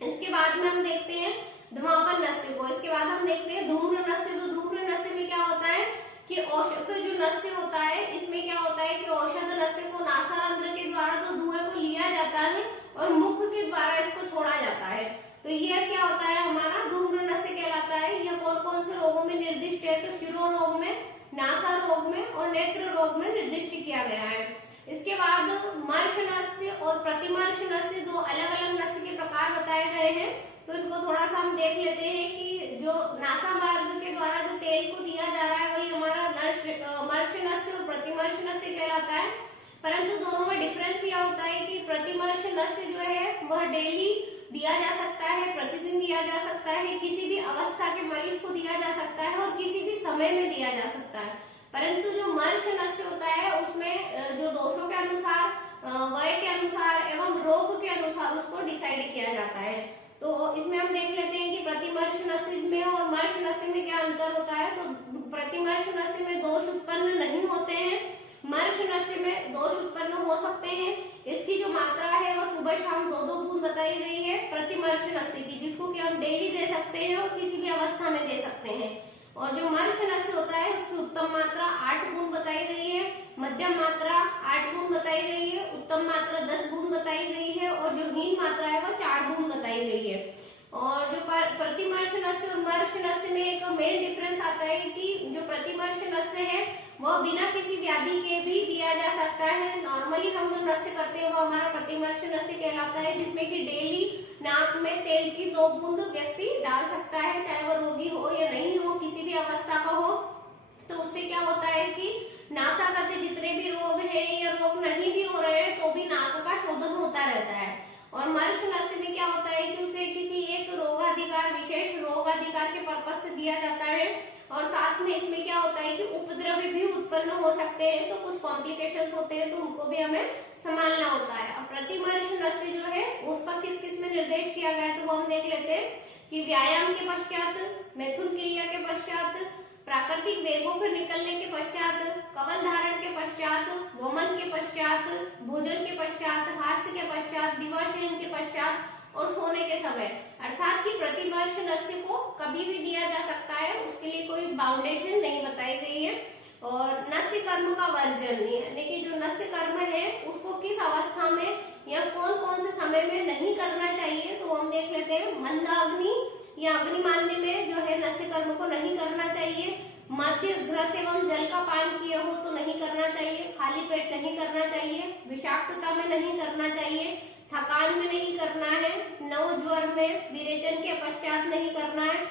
इसके बाद में हम देखते हैं धूमापन नस्य को। इसके बाद हम देखते हैं धूम्र नस्य। तो धूम्र नस्य में क्या होता है कि औषध जो नस्य होता है इसमें क्या होता है कि औषध नस्य को नासारंध्र के द्वारा तो धुएं को लिया जाता है और मुख के द्वारा इसको छोड़ा जाता है। तो यह क्या होता है, हमारा धूम्र नस्य कहलाता है। यह कौन कौन से रोगों में निर्दिष्ट है, तो शिरो रोग में, नासा रोग में और नेत्र रोग में निर्दिष्ट किया गया है। इसके बाद मर्श नस्य और प्रतिमर्श नस्य, दो अलग अलग नस्य के प्रकार बताए गए हैं। तो इनको थोड़ा सा हम देख लेते हैं कि जो नासा मार्ग के द्वारा जो तेल को दिया जा रहा है वही हमारा मर्श नस्य और प्रतिमर्श नस्य कहलाता है। परंतु दोनों में डिफरेंस यह होता है कि प्रतिमर्श नस्य जो है वह डेली दिया जा सकता है, प्रतिदिन दिया जा सकता है, किसी भी अवस्था के मरीज को दिया जा सकता है और किसी भी समय में दिया जा सकता है। परंतु जो मर्श नस्य होता है उसमें जो दोषों के अनुसार, वय के अनुसार एवं रोग के अनुसार उसको डिसाइड किया जाता है। तो इसमें हम देख लेते हैं कि प्रतिमर्श नस्य में और मर्श नस्य में क्या अंतर होता है। तो प्रतिमर्श नस्य में दोष उत्पन्न नहीं होते हैं, मर्श नस्य में दोष उत्पन्न हो सकते हैं। इसकी जो मात्रा है वह सुबह शाम 2-2 बूंद बताई गई है प्रतिमर्श नस्य की, जिसको कि हम डेली दे सकते हैं और किसी भी अवस्था में दे सकते हैं। और जो मर्श नस्य होता है उसकी उत्तम मात्रा 8 बूंद बताई गई है, मध्यम मात्रा 8 बूंद बताई गई है, उत्तम मात्रा 10 बूंद बताई गई है और जो हीन मात्रा है वह 4 बूंद बताई गई है। और जो प्रतिमर्श नस्य और मर्श नस्य में एक मेन डिफरेंस आता है कि जो प्रतिमर्श नस्य है वह बिना किसी व्याधि के भी दिया जा सकता है। नॉर्मली हम जो नस्य करते हैं वो हमारा प्रतिमर्श नस्य कहलाता है, जिसमें कि डेली नाक में तेल की 2 बूंद व्यक्ति डाल सकता है, चाहे वो रोगी हो या नहीं हो, किसी भी अवस्था का हो। तो उससे क्या होता है कि नासागत जितने भी रोग हैं या रोग नहीं भी हो रहे हैं तो भी नाक का शोधन होता रहता है। और मर्श नस्य में क्या होता है कि उसे किसी एक रोगाधिकार, विशेष रोगाधिकार के पर्पज से दिया जाता है और साथ में इसमें क्या होता है कि उपद्रव भी उत्पन्न हो सकते हैं, तो कुछ कॉम्प्लिकेशंस होते हैं तो उनको भी हमें संभालना होता है। अब प्रतिमर्श नस्य जो है उसका किस किस में निर्देश किया गया है तो वो हम देख लेते हैं कि व्यायाम के पश्चात, मैथुन क्रिया के पश्चात, प्राकृतिक वेगों के निकलने के पश्चात, कवल धारण के पश्चात, वमन के पश्चात, भोजन के पश्चात, हास्य के पश्चात, दिवाशयन के पश्चात और सोने के समय। अर्थात कि प्रतिमर्श नस्य को कभी भी दिया जा सकता है, उसके लिए कोई बाउंडेशन नहीं बताई गई है। और नस्य कर्म का वर्जन, यानी कि जो नस्य कर्म है उसको किस अवस्था में या कौन कौन से समय में नहीं करना चाहिए तो हम देख लेते हैं। मंदाग्नि या अग्नि मान्य में जो है नस्य कर्म को नहीं करना चाहिए। मद्य, घृत एवं जल का पान किया हो तो नहीं करना चाहिए। खाली पेट नहीं करना चाहिए। विषाक्तता में नहीं करना चाहिए। थकान में नहीं करना है। नव ज्वर में, विरेचन के पश्चात नहीं करना है।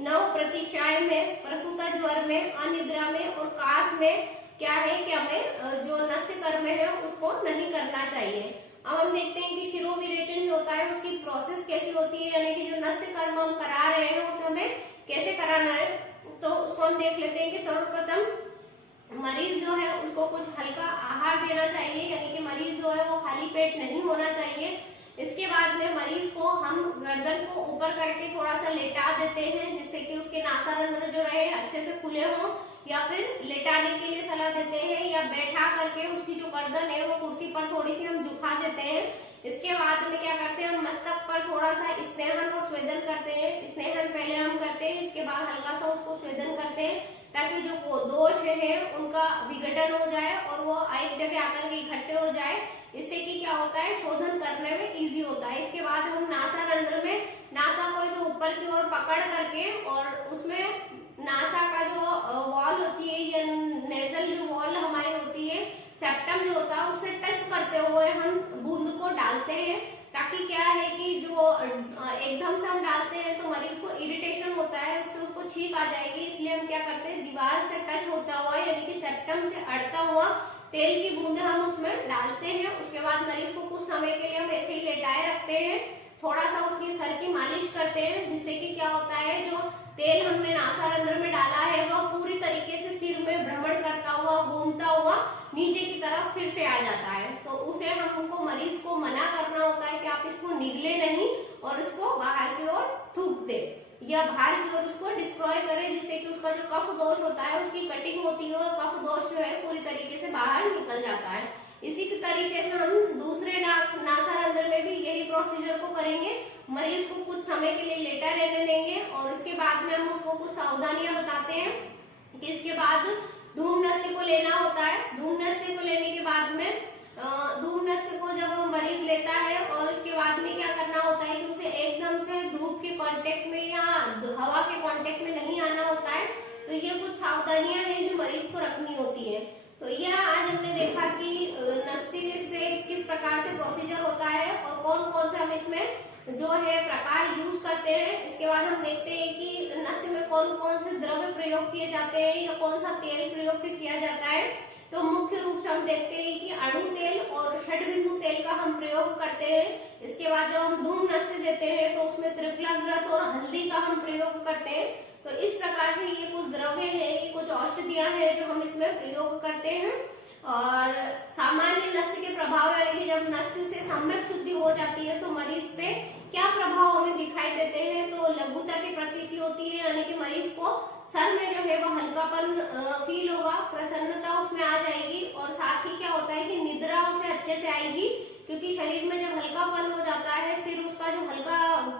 नव प्रतिशाय में, प्रसूता ज्वर में, अनिद्रा में और कास में क्या है कि हमें जो नस्य कर्म है उसको नहीं करना चाहिए। अब हम देखते हैं कि शिरो विरेचन जो होता है उसकी प्रोसेस कैसी होती है, यानी कि जो नस्य कर्म हम करा रहे हैं उसे हमें कैसे कराना है तो उसको हम देख लेते हैं कि सर्वप्रथम मरीज जो है उसको कुछ हल्का आहार देना चाहिए, यानी कि मरीज जो है वो खाली पेट नहीं होना चाहिए। इसके बाद में मरीज को हम गर्दन को ऊपर करके थोड़ा सा लेटा देते हैं जिससे कि उसके नासारंध्र जो रहे अच्छे से खुले हों, या फिर लेटाने के लिए सलाह देते हैं या बैठा करके उसकी जो गर्दन है वो कुर्सी पर थोड़ी सी हम झुका देते हैं। इसके बाद में क्या करते हैं, हम मस्तक पर थोड़ा सा स्नेहन और स्वेदन करते हैं। स्नेहन पहले हम करते हैं, इसके बाद हल्का सा उसको स्वेदन करते हैं ताकि जो दोष है उनका विघटन हो जाए और वो एक जगह आकर के इकट्ठे हो जाए। इससे कि क्या होता है, शोधन करने में इजी होता है। इसके बाद हम को ऐसे ऊपर की ओर पकड़ करके और उसमें नासा का जो वॉल होती है या नेजल जो वॉल हमारी होती है, सेप्टम जो होता है, उससे टच करते हुए हम बूंद को डालते हैं, ताकि क्या है कि जो एकदम से हम डालते हैं तो मरीज को इरिटेशन होता है, उससे उसको छींक आ जाएगी। इसलिए हम क्या करते हैं, दीवार से टच होता हुआ यानी कि सेप्टम से अड़ता हुआ तेल की बूंदें हम उसमें डालते हैं। उसके बाद मरीज को कुछ समय के लिए हम ऐसे ही लेटाए रखते हैं, थोड़ा सा उसकी सर की मालिश करते हैं, जिससे कि क्या होता है, जो तेल हमने नासारंध्र में डाला है वह पूरी तरीके से सिर में भ्रमण करता हुआ, घूमता हुआ नीचे की तरफ फिर से आ जाता है। तो उसे हमको मरीज को मना करना होता है कि आप इसको निगले नहीं और इसको बाहर की ओर थूक दे या बाहर की ओर उसको डिस्ट्रॉय करें, जिससे कि उसका जो कफ दोष होता है उसकी कटिंग होती है और कफ दोष जो है पूरी तरीके से बाहर निकल जाता है। इसी तरीके से हम दूसरे नासारंध्र में भी यही प्रोसीजर को करेंगे। मरीज को कुछ समय के लिए लेटा रहने देंगे और इसके बाद में हम उसको कुछ सावधानियां बताते हैं कि इसके बाद धूम नस्य को लेना होता है। धूम नस्य को लेने के बाद में धूम नस्य को जब मरीज लेता है और इसके बाद में क्या करना होता है कि उसे एकदम से धूप के कांटेक्ट में या हवा के कांटेक्ट में नहीं आना होता है। तो ये कुछ सावधानियां हैं जो मरीज को रखनी होती है। तो यह आज हमने देखा कि नस्य से किस प्रकार से प्रोसीजर होता है और कौन कौन से हम इसमें जो है प्रकार यूज करते हैं। इसके बाद हम देखते हैं कि नस्य में कौन कौन से द्रव्य प्रयोग किए जाते हैं या कौन सा तेल प्रयोग किया जाता है। तो मुख्य रूप से हम देखते हैं कि अणु तेल और षडबिंदु तेल का हम प्रयोग करते हैं। इसके बाद जब हम धूम नस्य देते हैं तो उसमें त्रिफलाग्रत और हल्दी का हम प्रयोग करते हैं। तो इस प्रकार से ये कुछ द्रव्य है, ये कुछ औषधियां हैं जो हम इसमें प्रयोग करते हैं। और सामान्य नस्य के प्रभाव यानी कि जब नस्य से सम्यक शुद्धि हो जाती है तो मरीज पे क्या प्रभाव हमें दिखाई देते हैं। तो लघुता की प्रतीति होती है, यानी कि मरीज को सर में जो है वो हल्कापन फील होगा, प्रसन्नता उसमें आ जाएगी और साथ ही क्या होता है कि निद्रा उसे अच्छे से आएगी, क्योंकि शरीर में जब हल्कापन हो जाता है, सिर उसका जो हल्का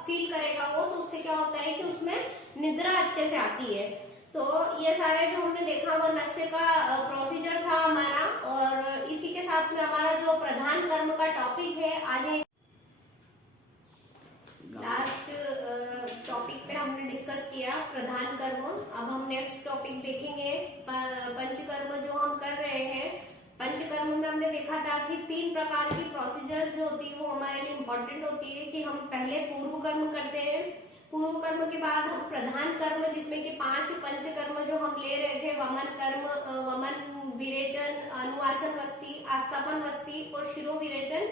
फील करेगा वो, तो उससे क्या होता है कि उसमें निद्रा अच्छे से आती है। तो ये सारे जो हमने देखा वो नस्य का प्रोसीजर था हमारा। और इसी के साथ में हमारा जो प्रधान कर्म का टॉपिक है, आज लास्ट टॉपिक पे हमने डिस्कस किया प्रधान कर्म। अब हम नेक्स्ट टॉपिक देखेंगे पंचकर्म जो हम कर रहे हैं। पंचकर्म में हमने देखा था कि 3 प्रकार की प्रोसीजर्स जो होती है वो हमारे लिए इम्पोर्टेंट होती है कि हम पहले पूर्व कर्म करते हैं, पूर्व कर्म के बाद हम प्रधान कर्म, जिसमें कि 5 पंचकर्म जो हम ले रहे थे, वमन कर्म, वमन विरेचन, अनुवासन वस्ती, आस्थापन वस्ती और शिरो विरेचन,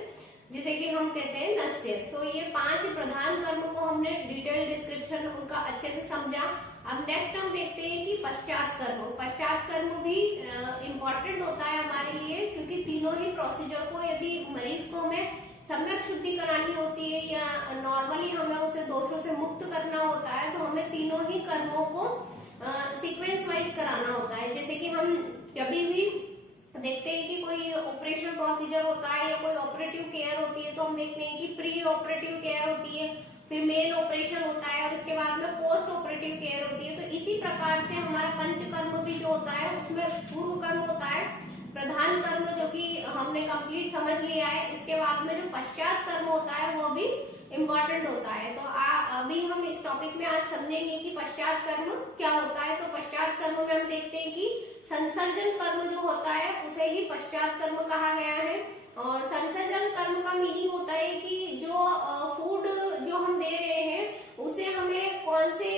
जिसे कि हम कहते हैं नस्य। तो ये 5 प्रधान कर्म को हमने डिटेल डिस्क्रिप्शन उनका अच्छे से समझा। अब नेक्स्ट हम देखते हैं कि पश्चात कर्म। पश्चात कर्म भी इम्पोर्टेंट होता है हमारे लिए, क्योंकि तीनों ही प्रोसीजर को यदि मरीज को हमें सम्यक शुद्धि करानी होती है या नॉर्मली हमें उसे दोषों से मुक्त करना होता है, तो हमें तीनों ही कर्मों को सीक्वेंस वाइज कराना होता है। जैसे कि हम कभी भी देखते हैं कि कोई ऑपरेशन प्रोसीजर होता है या कोई ऑपरेटिव केयर होती है, तो हम देखते हैं कि प्री ऑपरेटिव केयर होती है, फिर मेन ऑपरेशन होता है और उसके बाद में पोस्ट ऑपरेटिव केयर होती है। तो इसी प्रकार से हमारा पंचकर्म भी जो होता है उसमें पूर्व कर्म होता है, प्रधान कर्म जो कि हमने कंप्लीट समझ लिया है। इसके बाद में जो पश्चात कर्म होता है वो भी इम्पोर्टेंट होता है। तो अभी हम इस टॉपिक में आज समझेंगे कि पश्चात कर्म क्या होता है। तो पश्चात कर्म में हम देखते हैं कि संसर्जन कर्म जो होता है उसे ही पश्चात कर्म कहा गया है। और संसर्जन कर्म का मीनिंग होता है कि जो फूड जो हम दे रहे हैं उसे हमें कौन से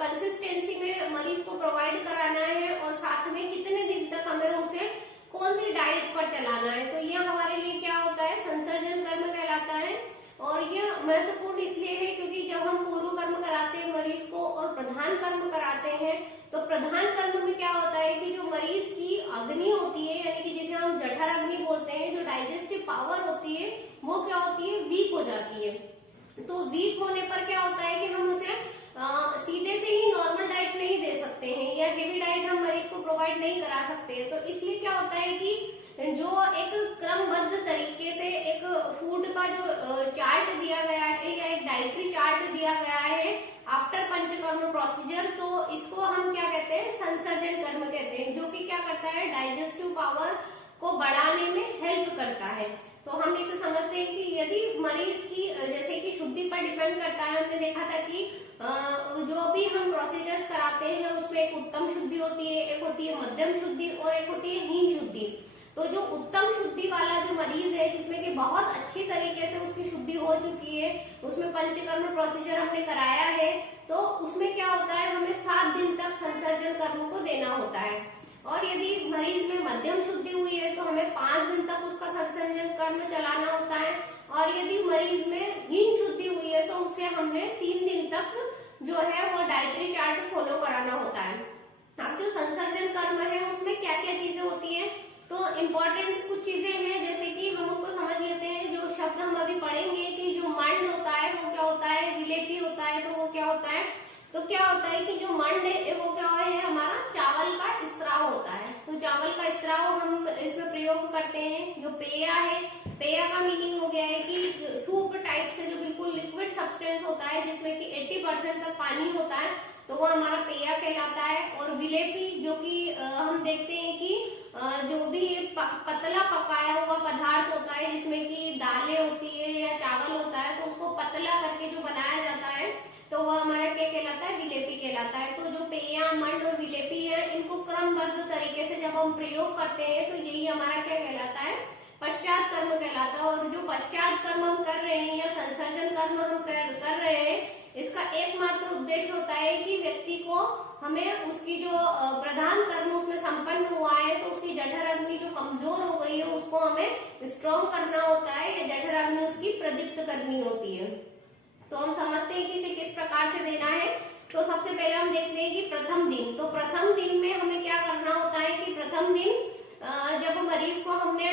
कंसिस्टेंसी में मरीज को प्रोवाइड कराना है और साथ में कितने दिन तक हमें उसे कौन सी डाइट पर चलाना है। तो ये हमारे लिए क्या होता है, संसर्जन कर्म कहलाता है। और ये महत्वपूर्ण इसलिए है क्योंकि जब हम पूर्व कर्म कराते हैं मरीज को और प्रधान कर्म कराते हैं, तो प्रधान कर्म में क्या होता है कि जो मरीज की अग्नि होती है, यानी कि जिसे हम जठर अग्नि बोलते हैं, जो डाइजेस्टिव पावर होती है वो क्या होती है, वीक हो जाती है। तो वीक होने पर क्या होता है कि हम उसे सीधे से ही नॉर्मल डाइट नहीं दे सकते हैं या हेवी डाइट हम मरीज को प्रोवाइड नहीं करा सकते। तो इसलिए क्या होता है कि जो एक क्रमबद्ध तरीके से एक फूड का जो चार्ट दिया गया है या एक डाइटरी चार्ट दिया गया है आफ्टर पंचकर्म प्रोसीजर, तो इसको हम क्या कहते हैं, संसर्जन कर्म कहते हैं, जो कि क्या करता है, डाइजेस्टिव पावर को बढ़ाने में हेल्प करता है। तो हम इसे समझते हैं कि यदि मरीज की जैसे कि शुद्धि पर डिपेंड करता है। हमने देखा था कि जो भी हम प्रोसीजर्स कराते हैं उसमें एक उत्तम शुद्धि होती है, एक होती है मध्यम शुद्धि और एक होती है हीन शुद्धि। तो जो उत्तम शुद्धि वाला जो मरीज है, जिसमें कि बहुत अच्छी तरीके से उसकी शुद्धि हो चुकी है, उसमें पंचकर्म प्रोसीजर हमने कराया है, तो उसमें क्या होता है, हमें 7 दिन तक संसर्जन कर्म को देना होता है। और यदि मरीज में मध्यम शुद्धि हुई है तो हमें 5 दिन तक उसका संसर्जन कर्म चलाना होता है। और यदि मरीज में हीन शुद्धि हुई है तो उसे हमने 3 दिन तक जो है वो डाइटरी चार्ट फॉलो कराना होता है। अब जो संसर्जन कर्म है उसमें क्या क्या चीजें होती है, तो इम्पोर्टेंट कुछ चीजें हैं, जैसे कि हम उनको समझ लेते हैं। जो शब्द हम अभी पढ़ेंगे कि जो मंड होता है वो क्या होता है, विलेपी होता है तो वो क्या होता है, तो क्या होता है कि जो मंड है वो क्या है, हमारा चावल का स्त्राव होता है। तो चावल का स्त्राव हम इसमें प्रयोग करते हैं। जो पेया है, पेया का मीनिंग हो गया है कि सूप टाइप से जो बिल्कुल लिक्विड सब्सटेंस होता है जिसमें कि 80% तक पानी होता है, तो वो हमारा पेया कहलाता है। और विलेपी जो कि हम देखते हैं कि जो भी पतला पकाया हुआ पदार्थ होता है जिसमें कि दालें होती है या चावल होता है, तो उसको पतला करके जो बनाया जाता है तो वो हमारा क्या कहलाता है, विलेपी कहलाता है। तो जो पेया, मंड और विलेपी है, इनको क्रमबद्ध तरीके से जब हम प्रयोग करते हैं तो यही हमारा क्या कहलाता है, पश्चात कर्म कहलाता है। और जो पश्चात कर्म हम कर रहे हैं या संसर्जन कर्म हम कर रहे हैं, इसका एकमात्र उद्देश्य होता है कि व्यक्ति को, हमें उसकी जो प्रधान कर्म उसमें संपन्न हुआ है तो उसकी जठर अग्नि जो कमजोर हो गई है उसको हमें स्ट्रॉन्ग करना होता है, या जठर अग्नि उसकी प्रदीप्त करनी होती है। तो हम समझते हैं कि इसे किस प्रकार से देना है। तो सबसे पहले हम देखते हैं कि प्रथम दिन। तो प्रथम दिन में हमें क्या करना होता है कि प्रथम दिन जब मरीज को हमने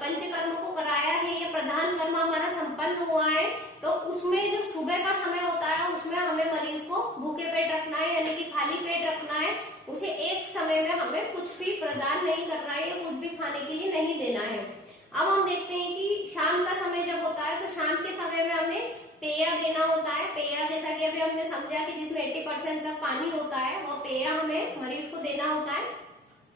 पंचकर्म को कराया है या प्रधान कर्म हमारा संपन्न हुआ है, तो उसमें जो सुबह का समय होता है उसमें हमें मरीज को भूखे पेट रखना है, यानी कि खाली पेट रखना है। उसे एक समय में हमें कुछ भी प्रदान नहीं करना है या कुछ भी खाने के लिए नहीं देना है। अब हम देखते हैं कि शाम का समय जब होता है तो शाम के समय में हमें पेया देना होता है। पेया जैसा कि अभी हमने समझा कि जिसमें 80% तक पानी होता है, वो पेया हमें मरीज को देना होता है।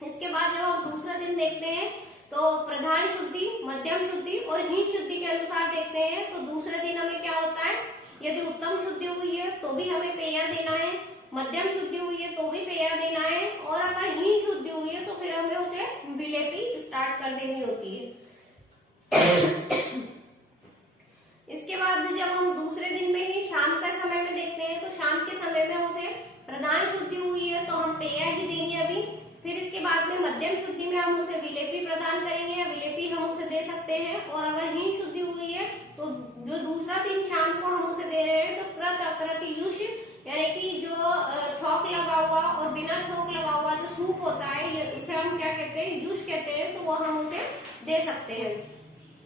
इसके बाद जब हम दूसरा दिन देखते हैं तो प्रधान शुद्धि, मध्यम शुद्धि और हीन शुद्धि के अनुसार देखते हैं। तो दूसरे दिन हमें क्या होता है, यदि उत्तम शुद्धि हुई है तो भी हमें पेया देना है, मध्यम शुद्धि हुई है तो भी पेया देना है, और अगर हीन शुद्धि हुई है तो फिर हमें उसे विलेपी स्टार्ट कर देनी होती है। इसके बाद जब हम दूसरे दिन में ही शाम का समय में देखते हैं तो शाम के समय में उसे प्रधान शुद्धि हुई है तो हम पेया ही देंगे अभी। फिर इसके बाद में मध्यम शुद्धि में हम उसे विलेपी प्रदान करेंगे या विलेपी हम उसे दे सकते हैं। और अगर हीन शुद्धि हुई है तो जो दूसरा दिन शाम को हम उसे दे रहे हैं तो कृत अकृत युष, यानी कि जो छौक लगा हुआ और बिना छौक लगा हुआ जो सूप होता है, इसे हम क्या कहते हैं, युष कहते हैं, तो वो हम उसे दे सकते हैं।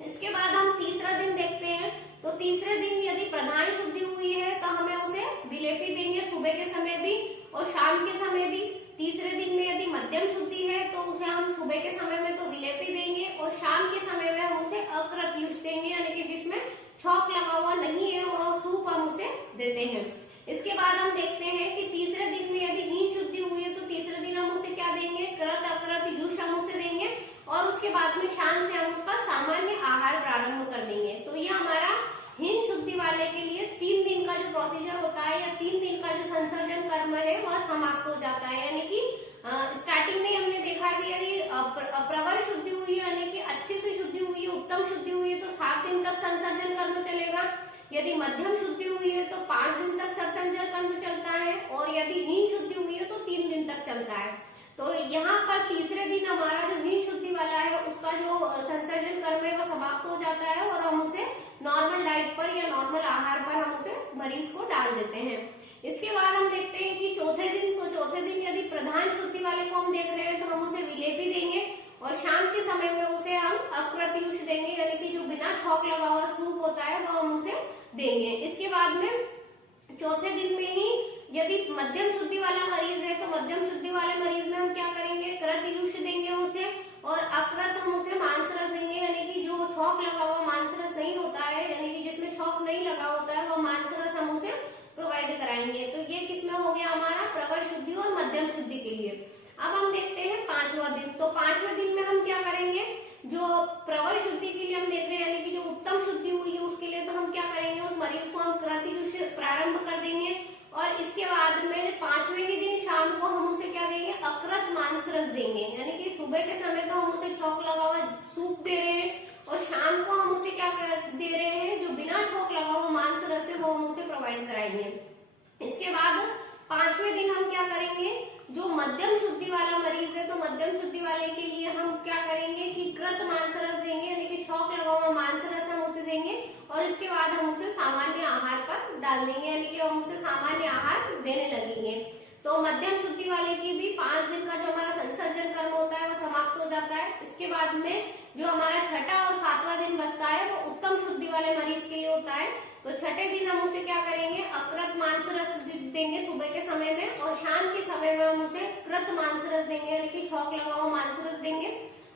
इसके बाद हम तीसरा दिन देखते हैं। तो तीसरे दिन यदि प्रधान शुद्धि हुई है तो हमें उसे विलेपी देंगे सुबह के समय भी और शाम के समय भी। तीसरे दिन में यदि मध्यम शुद्धि है तो उसे हम सुबह के समय में तो विलेपी देंगे और शाम के समय में हम उसे अकृत युष देंगे, यानी कि जिसमें छौक लगा हुआ नहीं है वो सूप हम उसे देते हैं। इसके बाद हम देखते हैं कि तीसरे दिन में यदि हीन शुद्धि हुई है तो तीसरे दिन हम उसे क्या देंगे, कृत अकृत युष हम उसे देंगे और उसके बाद में शाम से हम उसका सामान्य आहार प्रारंभ कर देंगे। तो ये हमारा हीन शुद्धि वाले के लिए 3 दिन का जो प्रोसीजर होता है या 3 दिन का जो संसर्जन कर्म है वह समाप्त हो जाता है। यानी कि स्टार्टिंग में हमने देखा कि यदि प्रवर शुद्धि हुई है, यानी कि अच्छी से शुद्धि हुई है, उत्तम शुद्धि हुई है तो 7 दिन तक संसर्जन कर्म चलेगा। यदि मध्यम शुद्धि हुई है तो 5 दिन तक संसर्जन कर्म चलता है और यदि हीन शुद्धि हुई है तो 3 दिन तक चलता है। तो यहाँ पर तीसरे दिन हमारा जो हीन शुद्धि वाला है उसका जो संसर्जन कर्म है वो समाप्त हो जाता है और हम उसे नॉर्मल डाइट पर या नॉर्मल आहार पर हम उसे मरीज को डाल देते हैं। इसके बाद हम देखते हैं कि चौथे दिन, तो चौथे दिन यदि प्रधान शुद्धि वाले को हम देख रहे हैं तो हम उसे विलेपी देंगे और शाम के समय में उसे हम अकृत युष देंगे, यानी कि जो बिना छौक लगा हुआ सूप होता है वो हम उसे देंगे। इसके बाद में चौथे दिन में ही यदि मध्यम शुद्धि वाला मरीज है तो मध्यम शुद्धि वाले मरीज में हम क्या करेंगे, कृत युष देंगे उसे और अकृत हम उसे मांस रस देंगे, यानी कि जो छौक लगा हुआ मांस रस नहीं होता है, यानी कि जिसमें छौक नहीं लगा होता है वो मांस रस हम उसे प्रोवाइड कराएंगे। तो ये किसमें हो गया हमारा, प्रवर शुद्धि और मध्यम शुद्धि के लिए। अब हम देखते हैं 5वां दिन। तो 5वें दिन में हम क्या करेंगे, जो प्रवर शुद्धि के लिए हम देख रहे हैं यानी कि जो उत्तम शुद्धि हुई है उसके लिए तो हम क्या करेंगे, उस मरीज को हम कृत प्रारंभ कर देंगे। और इसके बाद में 5वें ही दिन शाम को हम उसे क्या देंगे, अकृत मांस रस देंगे, यानी कि सुबह के समय तो हम उसे छौंक लगा हुआ सूप दे रहे हैं और शाम को हम उसे क्या दे रहे हैं, जो बिना छौंक लगा हुआ मांस रस है वो हम उसे प्रोवाइड कराएंगे। इसके बाद 5वें दिन हम क्या करेंगे, जो मध्यम शुद्धि वाला मरीज है तो मध्यम शुद्धि वाले के लिए हम क्या करेंगे कि कृत मांस रस देंगे, यानी कि छौंक लगा हुआ मांस रस हम उसे देंगे और इसके बाद हम उसे सामान्य आहार पर डाल देंगे, यानी कि हम उसे सामान्य आहार देने लगेंगे। तो मध्यम शुद्धि वाले की भी 5 दिन का जो हमारा संसर्जन कर्म होता है वो समाप्त हो जाता है। इसके बाद में जो हमारा छठा और 7वां दिन बचता है वो उत्तम शुद्धि वाले मरीज के लिए होता है। तो छठे दिन हम उसे क्या करेंगे, अकृत मांस रस देंगे सुबह के समय में और शाम के समय में हम उसे कृत मांस रस देंगे, यानी कि छौंक लगा हुआ मांस रस देंगे।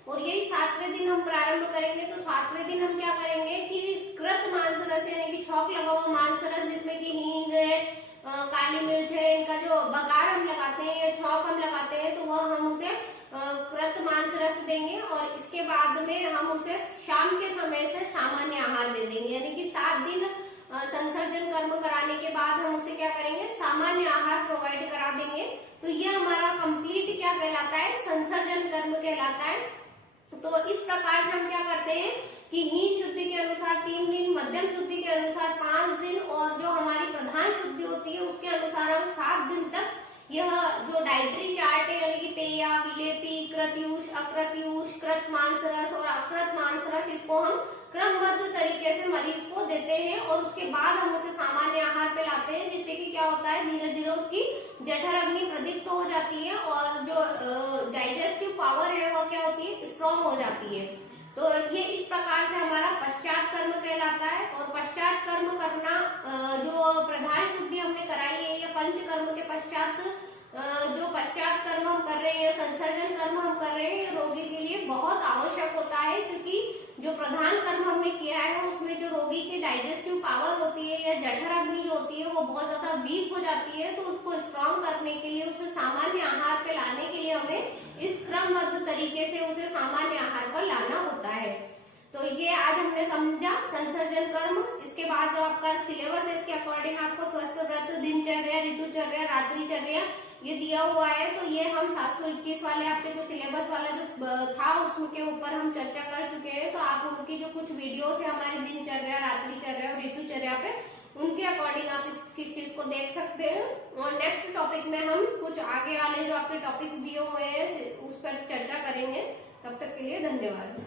और यही 7वें दिन हम प्रारंभ करेंगे। तो 7वें दिन हम क्या करेंगे कि कृत मांस रस यानी कि छौंक लगा हुआ मांस रस, जिसमें कि हींग है, काली मिर्च है, इनका जो बघार हम लगाते हैं या छौंक हम लगाते हैं तो वह हम उसे कृत मांस रस देंगे। और इसके बाद में हम उसे शाम के समय से सामान्य आहार दे देंगे, यानी कि 7 दिन संसर्जन कर्म कराने के बाद हम उसे क्या करेंगे, सामान्य आहार प्रोवाइड करा देंगे। तो ये हमारा कंप्लीट क्या कहलाता है, संसर्जन कर्म कहलाता है। तो इस प्रकार से हम क्या करते हैं कि हीन शुद्धि के अनुसार 3 दिन, मध्यम शुद्धि के अनुसार 5 दिन और जो हमारी प्रधान शुद्धि होती है उसके अनुसार हम 7 दिन तक यह जो डाइटरी चार्ट है, यानी कि पेया, विलेपी, कृतयूष, अकृतयूष, कृत मांस रस और अकृत मांस रस, इसको हम क्रमबद्ध तरीके से मरीज को देते हैं और उसके बाद हम उसे सामान्य आहार पे लाते हैं, जिससे कि क्या होता है, धीरे धीरे उसकी जठर अग्नि प्रदीप्त हो जाती है और जो डाइजेस्टिव पावर है वो क्या होती है, स्ट्रॉन्ग हो जाती है। तो ये इस प्रकार से हमारा पश्चात कर्म कहलाता है। और पश्चात कर्म करना, जो प्रधान शुद्धि हमने कराई है या पंच कर्म के पश्चात जो पश्चात कर्म हम कर रहे हैं, संसर्जन कर्म हम कर रहे हैं, रोगी के लिए बहुत आवश्यक होता है, क्योंकि जो प्रधान कर्म हमने किया है उसमें जो रोगी की डाइजेस्टिव पावर होती है या जठर अग्नि जो होती है वो बहुत ज्यादा वीक हो जाती है। तो उसको स्ट्रॉन्ग करने के लिए, उसे सामान्य आहार पे लाने के लिए हमें इस क्रमबद्ध तरीके से उसे सामान्य आहार पर लाना होता है। तो ये आज हमने समझा संसर्जन कर्म। इसके बाद जो आपका सिलेबस है इसके अकॉर्डिंग आपको स्वस्थ व्रत, दिनचर्या, ऋतुचर्या, रात्रिचर्या ये दिया हुआ है। तो ये हम 721 वाले आपके जो सिलेबस वाला जो था उसके ऊपर हम चर्चा कर चुके हैं। तो आप उनकी जो कुछ वीडियोस है हमारे दिनचर्या, रात्रिचर्या और ऋतुचर्या पे, उनके अकॉर्डिंग आप इस चीज को देख सकते हैं। और नेक्स्ट टॉपिक में हम कुछ आगे वाले जो आपके टॉपिक्स दिए हुए हैं उस पर चर्चा करेंगे। तब तक के लिए धन्यवाद।